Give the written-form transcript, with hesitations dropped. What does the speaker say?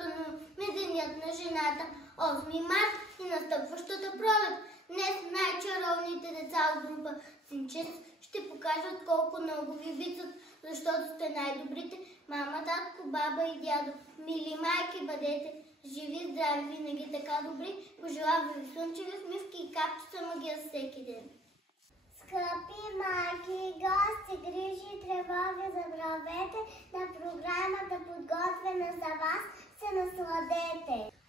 отпразнуваме Денят на жената 8 март и настъпващата пролет. Днес най-чаровните деца от група Синчес ще покажат колко много ви обичат, защото сте най-добрите. Мама, татко, баба и дядо, мили майки бъдете, живи, здрави, винаги така добри. Пожелавам ви слънчеви усмивки и капчица магия всеки ден. Скъпи майки, гости, грижи, тревоги, забравете, на програмата подготвена за вас се насладете.